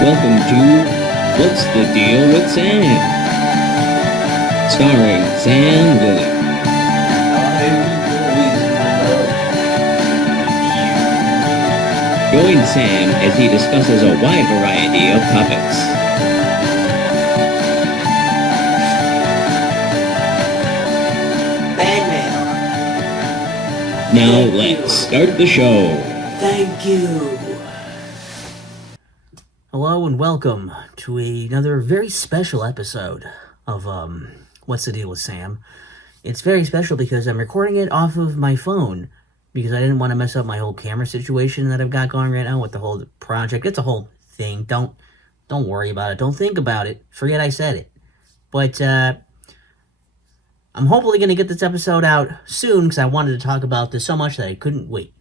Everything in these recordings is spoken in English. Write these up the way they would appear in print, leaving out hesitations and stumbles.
Welcome to What's the Deal with Sam? Starring Sam Lilly. Join Sam as he discusses a wide variety of topics. Bad mail. Now let's start the show. Thank you. Hello and welcome to another very special episode of What's the Deal with Sam. It's very special because I'm recording it off of my phone because I didn't want to mess up my whole camera situation that I've got going right now with the whole project. It's a whole thing. Don't worry about it. Don't think about it. Forget I said it. But I'm hopefully going to get this episode out soon because I wanted to talk about this so much that I couldn't wait.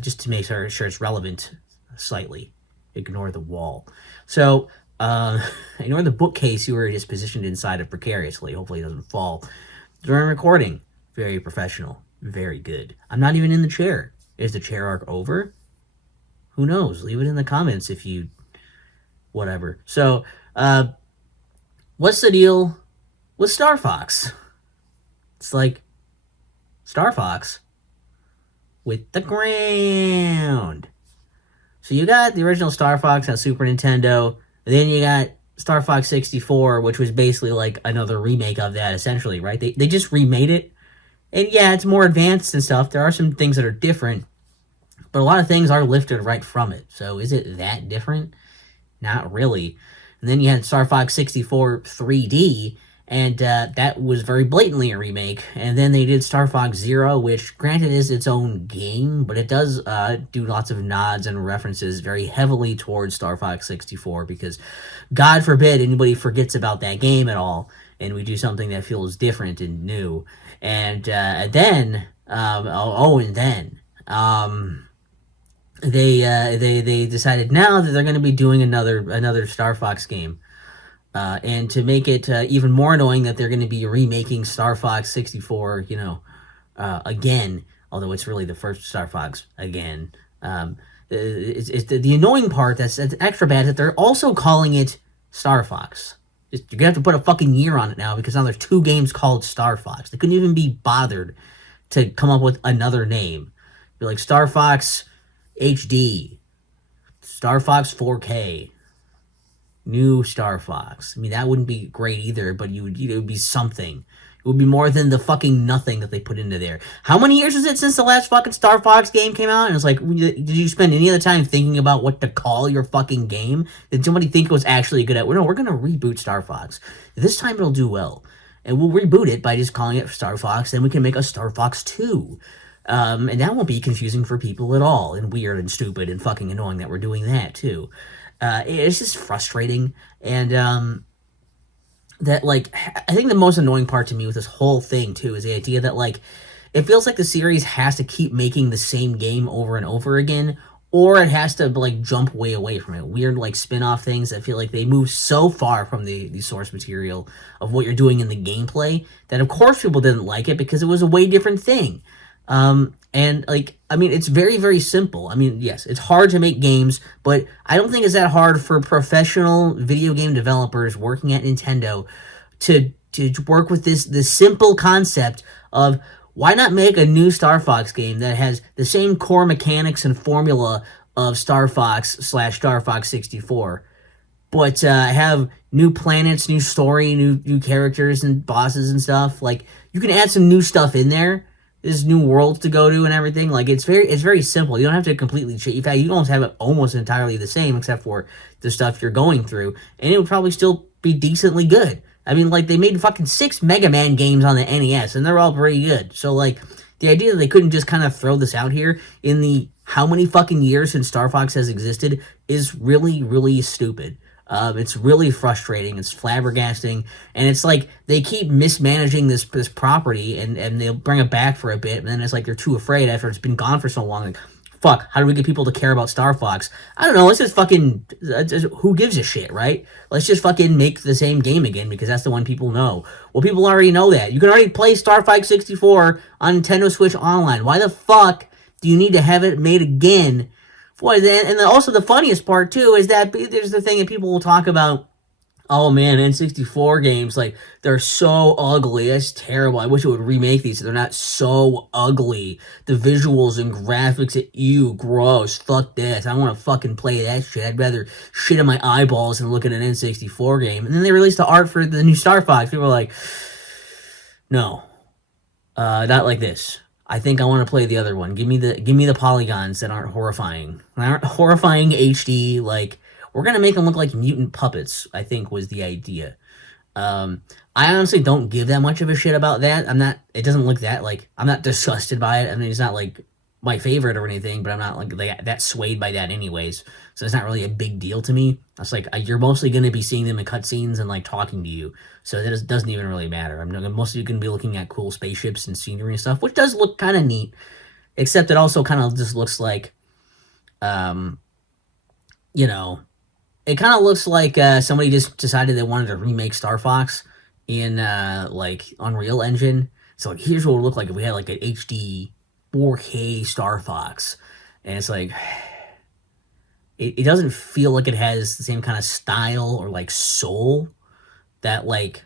Just to make sure it's relevant slightly. Ignore the wall. So, ignore the bookcase you were just positioned inside of precariously. Hopefully it doesn't fall. During recording, very professional. Very good. I'm not even in the chair. Is the chair arc over? Who knows? Leave it in the comments if you... whatever. So, what's the deal with Star Fox? It's like Star Fox with the ground. So you got the original Star Fox on Super Nintendo, then you got Star Fox 64, which was basically like another remake of that, essentially, right? They just remade it, and yeah, it's more advanced and stuff. There are some things that are different, but a lot of things are lifted right from it. So is it that different? Not really. And then you had Star Fox 64 3D, and that was very blatantly a remake. And then they did Star Fox Zero, which granted is its own game, but it does do lots of nods and references very heavily towards Star Fox 64, because God forbid anybody forgets about that game at all, and we do something that feels different and new. And then they decided now that they're going to be doing another Star Fox game. And to make it even more annoying that they're going to be remaking Star Fox 64, again, although it's really the first Star Fox again. It's the annoying part that's extra bad that they're also calling it Star Fox. You're going to have to put a fucking year on it now because now there's two games called Star Fox. They couldn't even be bothered to come up with another name. Be like Star Fox HD, Star Fox 4K. New Star Fox. I mean, that wouldn't be great either, but it would be something. It would be more than the fucking nothing that they put into there. How many years is it since the last fucking Star Fox game came out? And it's like, did you spend any of the time thinking about what to call your fucking game? Did somebody think it was actually good at? Well, no, we're going to reboot Star Fox. This time it'll do well. And we'll reboot it by just calling it Star Fox, then we can make a Star Fox 2. And that won't be confusing for people at all, and weird and stupid and fucking annoying that we're doing that, too. It's just frustrating, and that, like, I think the most annoying part to me with this whole thing, too, is the idea that, like, it feels like the series has to keep making the same game over and over again, or it has to, like, jump way away from it. Weird, like, spin-off things that feel like they move so far from the source material of what you're doing in the gameplay that, of course, people didn't like it because it was a way different thing. And, like, I mean, it's very, very simple. I mean, yes, it's hard to make games, but I don't think it's that hard for professional video game developers working at Nintendo to work with this simple concept of why not make a new Star Fox game that has the same core mechanics and formula of Star Fox / Star Fox 64, but have new planets, new story, new characters and bosses and stuff. Like, you can add some new stuff in there. There's new worlds to go to and everything. Like, it's very simple. You don't have to completely change. In fact, you almost have it almost entirely the same except for the stuff you're going through, and it would probably still be decently good. I mean, like, they made fucking 6 Mega Man games on the NES, and they're all pretty good. So, like, the idea that they couldn't just kind of throw this out here in the how many fucking years since Star Fox has existed is really, really stupid. It's really frustrating. It's flabbergasting, and it's like they keep mismanaging this property, and they'll bring it back for a bit, and then it's like they're too afraid after it's been gone for so long. Like, fuck, how do we get people to care about Star Fox? I don't know. Let's just fucking who gives a shit, right? Let's just fucking make the same game again because that's the one people know. Well, people already know that. You can already play Star Fox 64 on Nintendo Switch Online. Why the fuck do you need to have it made again Boy, and then also the funniest part too is that there's the thing that people will talk about. Oh man, N64 games, like, they're so ugly. That's terrible. I wish it would remake these so they're not so ugly. The visuals and graphics, gross. Fuck this. I don't want to fucking play that shit. I'd rather shit in my eyeballs and look at an N64 game. And then they released the art for the new Star Fox. People are like, no, not like this. I think I want to play the other one. Give me the polygons that aren't horrifying. Aren't horrifying HD, like, we're gonna make them look like mutant puppets, I think was the idea. I honestly don't give that much of a shit about that. It doesn't look that, like, I'm not disgusted by it. I mean, it's not like my favorite or anything, but I'm not like that swayed by that anyways. So it's not really a big deal to me. It's like, you're mostly gonna be seeing them in cutscenes and like talking to you. So that doesn't even really matter. I'm mostly gonna be looking at cool spaceships and scenery and stuff, which does look kind of neat. Except it also kind of just looks like, um, you know, it kind of looks like somebody just decided they wanted to remake Star Fox in like Unreal Engine. So like, here's what it would look like if we had like an HD 4K Star Fox, and it's like, it doesn't feel like it has the same kind of style or like soul that like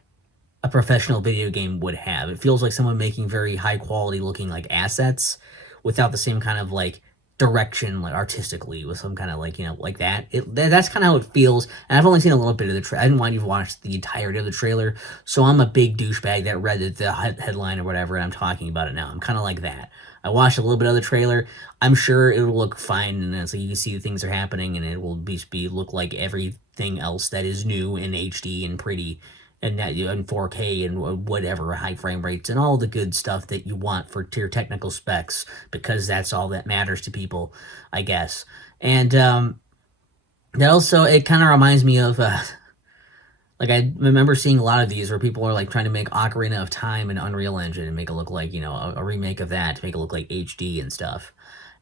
a professional video game would have. It feels like someone making very high quality looking like assets without the same kind of like direction, like artistically, with some kind of like, like that. That's kind of how it feels. And I've only seen a little bit of the trailer. I didn't want you to watch the entirety of the trailer, so I'm a big douchebag that read the headline or whatever, and I'm talking about it now. I'm kind of like that. I watched a little bit of the trailer. I'm sure it'll look fine, and it's like you can see things are happening, and it will look like everything else that is new in HD and pretty, and that in 4K and whatever high frame rates and all the good stuff that you want for your technical specs, because that's all that matters to people, I guess. And that also, it kind of reminds me of like, I remember seeing a lot of these where people are like trying to make Ocarina of Time in Unreal Engine and make it look like, a remake of that to make it look like HD and stuff.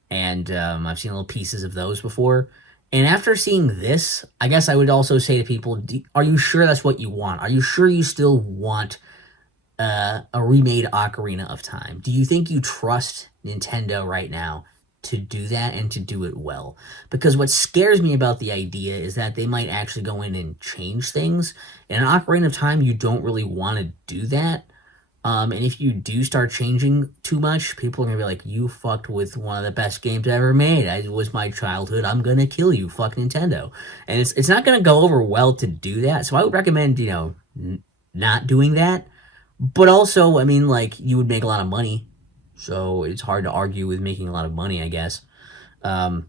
And I've seen little pieces of those before. And after seeing this, I guess I would also say to people, are you sure that's what you want? Are you sure you still want a remade Ocarina of Time? Do you think you trust Nintendo right now to do that and to do it well? Because what scares me about the idea is that they might actually go in and change things. In an Ocarina of Time, you don't really want to do that. And if you do start changing too much, people are going to be like, you fucked with one of the best games ever made. It was my childhood. I'm going to kill you. Fuck Nintendo. And it's not going to go over well to do that. So I would recommend, not doing that. But also, I mean, like, you would make a lot of money. So it's hard to argue with making a lot of money, I guess. I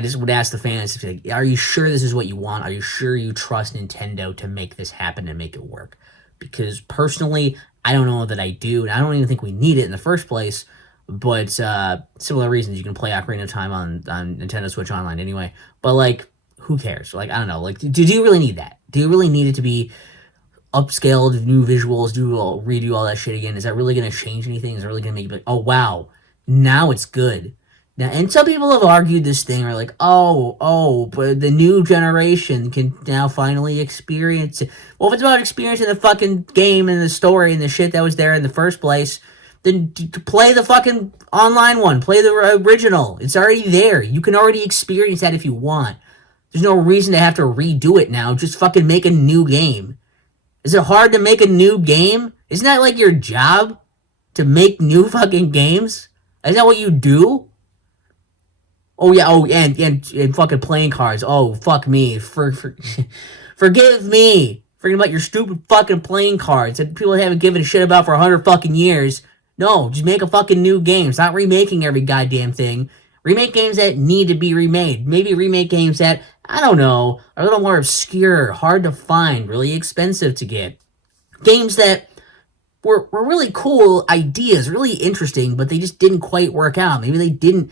just would ask the fans, like, are you sure this is what you want? Are you sure you trust Nintendo to make this happen and make it work? Because personally, I don't know that I do, and I don't even think we need it in the first place. But similar reasons, you can play Ocarina of Time on Nintendo Switch Online anyway. But like, who cares? Like, I don't know. Like, do you really need that? Do you really need it to be upscaled, new visuals, redo all that shit again? Is that really going to change anything? Is it really going to make you like, oh wow, now it's good? Now, and some people have argued this thing, are like, but the new generation can now finally experience it. Well, if it's about experiencing the fucking game and the story and the shit that was there in the first place, then play the fucking online one. Play the original. It's already there. You can already experience that if you want. There's no reason to have to redo it now. Just fucking make a new game. Is it hard to make a new game? Isn't that like your job? To make new fucking games? Is that what you do? Oh yeah, and fucking playing cards. Oh, fuck me. Forgive me. Forget about your stupid fucking playing cards that people haven't given a shit about for 100 fucking years. No, just make a fucking new game. Stop remaking every goddamn thing. Remake games that need to be remade. Maybe remake games that, I don't know, are a little more obscure, hard to find, really expensive to get. Games that were really cool ideas, really interesting, but they just didn't quite work out. Maybe they didn't,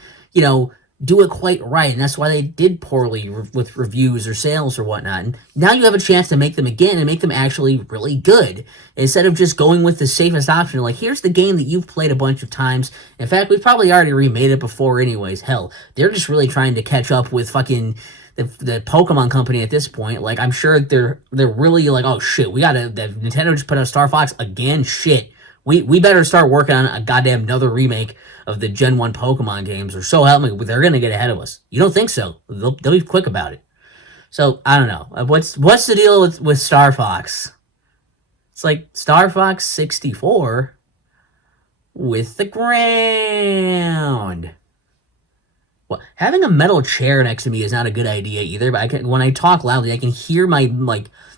do it quite right, and that's why they did poorly with reviews or sales or whatnot. And now you have a chance to make them again and make them actually really good, instead of just going with the safest option. Like, here's the game that you've played a bunch of times. In fact, we've probably already remade it before anyways. Hell, they're just really trying to catch up with fucking the Pokemon company at this point. Like, I'm sure they're really like, oh shit, Nintendo just put out Star Fox again. Shit, We better start working on a goddamn another remake of the Gen 1 Pokemon games, or so help me, they're going to get ahead of us. You don't think so? They'll be quick about it. So, I don't know. What's the deal with Star Fox? It's like Star Fox 64 with the ground. Well, having a metal chair next to me is not a good idea either, but when I talk loudly, I can hear my,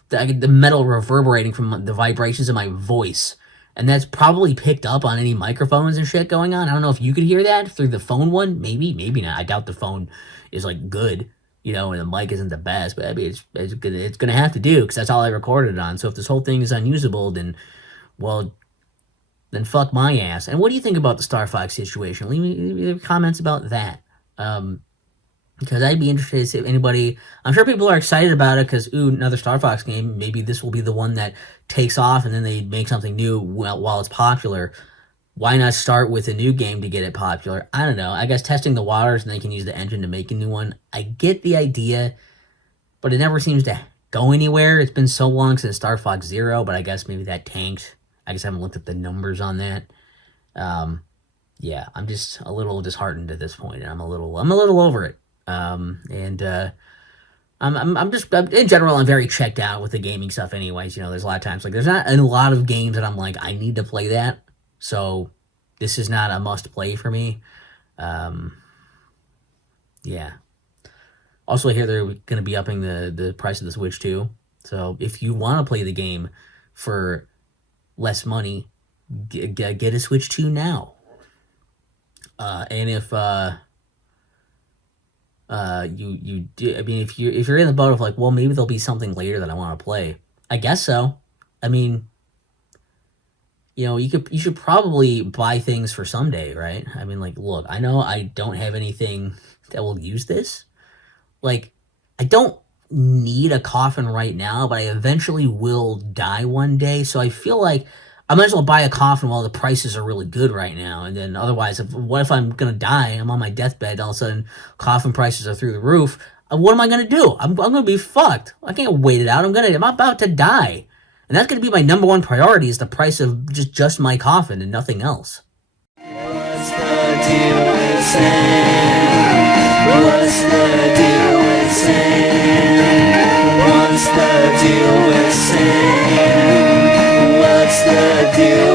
the metal reverberating from the vibrations of my voice. And that's probably picked up on any microphones and shit going on. I don't know if you could hear that through the phone one. Maybe not. I doubt the phone is good, and the mic isn't the best. But I mean, it's gonna have to do because that's all I recorded it on. So if this whole thing is unusable, then fuck my ass. And what do you think about the Star Fox situation? Leave me comments about that. Because I'd be interested to see if anybody. I'm sure people are excited about it because another Star Fox game. Maybe this will be the one that takes off, and then they make something new while it's popular. Why not start with a new game to get it popular? I don't know. I guess testing the waters, and they can use the engine to make a new one. I get the idea, but it never seems to go anywhere. It's been so long since Star Fox Zero, but I guess maybe that tanked. I guess I haven't looked at the numbers on that. Yeah, I'm just a little disheartened at this point, and I'm a little over it. I'm just in general, I'm very checked out with the gaming stuff. Anyways, there's a lot of times there's not a lot of games that I'm like I need to play that. So this is not a must play for me. Yeah. Also, I hear they're going to be upping the price of the Switch too. So if you want to play the game for less money, get a Switch 2 now. And if you do, I mean, if you're in the boat of well, maybe there'll be something later that I want to play. I guess so. I mean, you should probably buy things for someday, right? I mean, look, I know I don't have anything that will use this. I don't need a coffin right now, but I eventually will die one day. So I feel like I might as well buy a coffin while the prices are really good right now. And then otherwise, what if I'm going to die? I'm on my deathbed. All of a sudden, coffin prices are through the roof. What am I going to do? I'm going to be fucked. I can't wait it out. I'm about to die. And that's going to be my number one priority is the price of just my coffin and nothing else. What's the deal with Sam? What's the deal with Sam? What's the deal with Sam? What's the deal